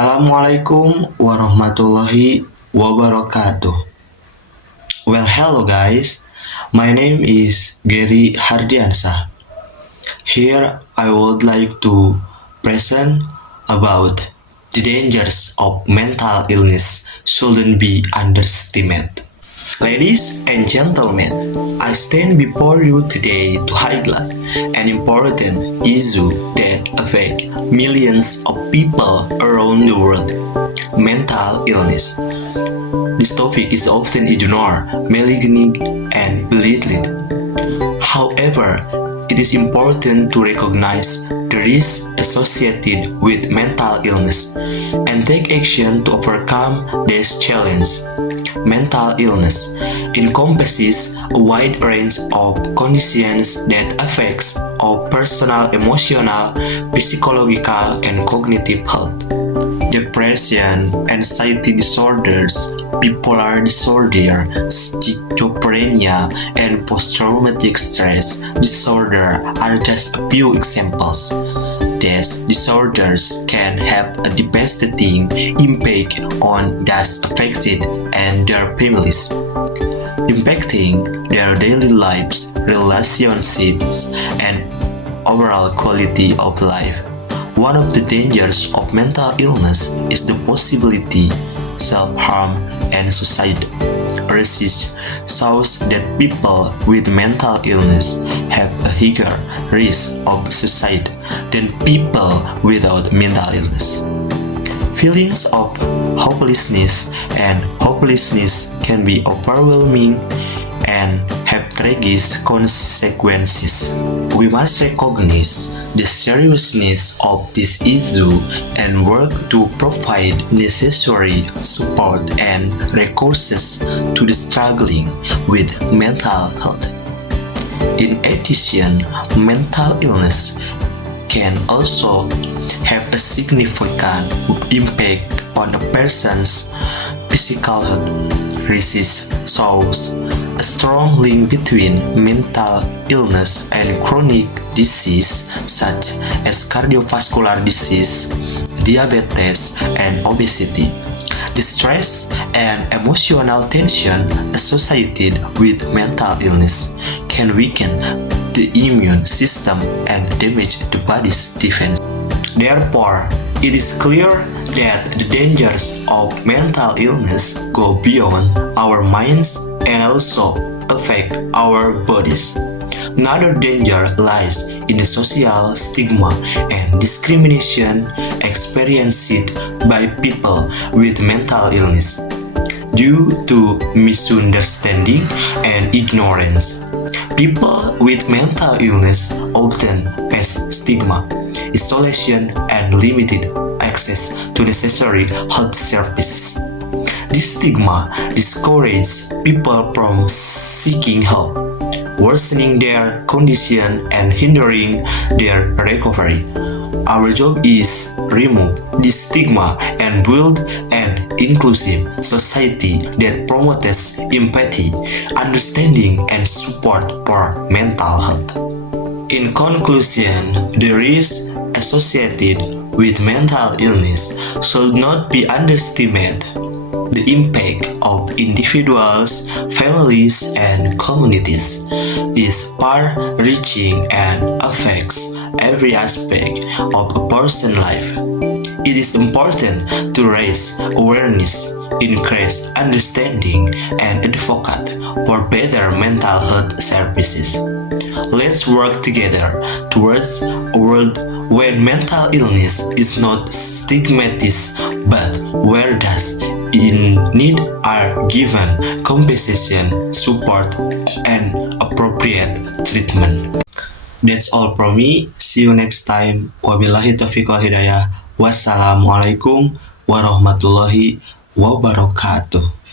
Assalamualaikum warahmatullahi wabarakatuh. Well, hello guys. My name is Geri Hardiansah. Here I would like to present about the dangers of mental illness shouldn't be underestimated. Ladies and gentlemen, I stand before you today to highlight an important issue that affects millions of people around the world: mental illness. This topic is often ignored, maligned, and belittled. However, it is important to recognize the risks associated with mental illness and take action to overcome this challenge. Mental illness encompasses a wide range of conditions that affects our personal, emotional, psychological, and cognitive health. Depression, anxiety disorders, bipolar disorder, schizophrenia, and post-traumatic stress disorder are just a few examples. These disorders can have a devastating impact on those affected and their families, impacting their daily lives, relationships, and overall quality of life. One of the dangers of mental illness is the possibility self-harm and suicide. Research shows that people with mental illness have a higher risk of suicide than people without mental illness. Feelings of hopelessness can be overwhelming and have tragic consequences. We must recognize the seriousness of this issue and work to provide necessary support and resources to the struggling with mental health. In addition, mental illness can also have a significant impact on a person's physical health. Research shows a strong link between mental illness and chronic disease such as cardiovascular disease, diabetes, and obesity. The stress and emotional tension associated with mental illness can weaken the immune system and damage the body's defense. Therefore, it is clear that the dangers of mental illness go beyond our minds and also affect our bodies. Another danger lies in the social stigma and discrimination experienced by people with mental illness. Due to misunderstanding and ignorance, people with mental illness often face stigma, isolation, and limited access to necessary health services. This stigma discourages people from seeking help, worsening their condition and hindering their recovery. Our job is remove this stigma and build an inclusive society that promotes empathy, understanding, and support for mental health. In conclusion, the risks associated with mental illness should not be underestimated. The impact of individuals, families, and communities is far-reaching and affects every aspect of a person's life. It is important to raise awareness, increase understanding, and advocate for better mental health services. Let's work together towards a world where mental illness is not stigmatized but where those in need are given compensation, support, and appropriate treatment. That's all from me. See you next time. Wabillahi taufiq wal hidayah. Wassalamualaikum warahmatullahi wabarakatuh.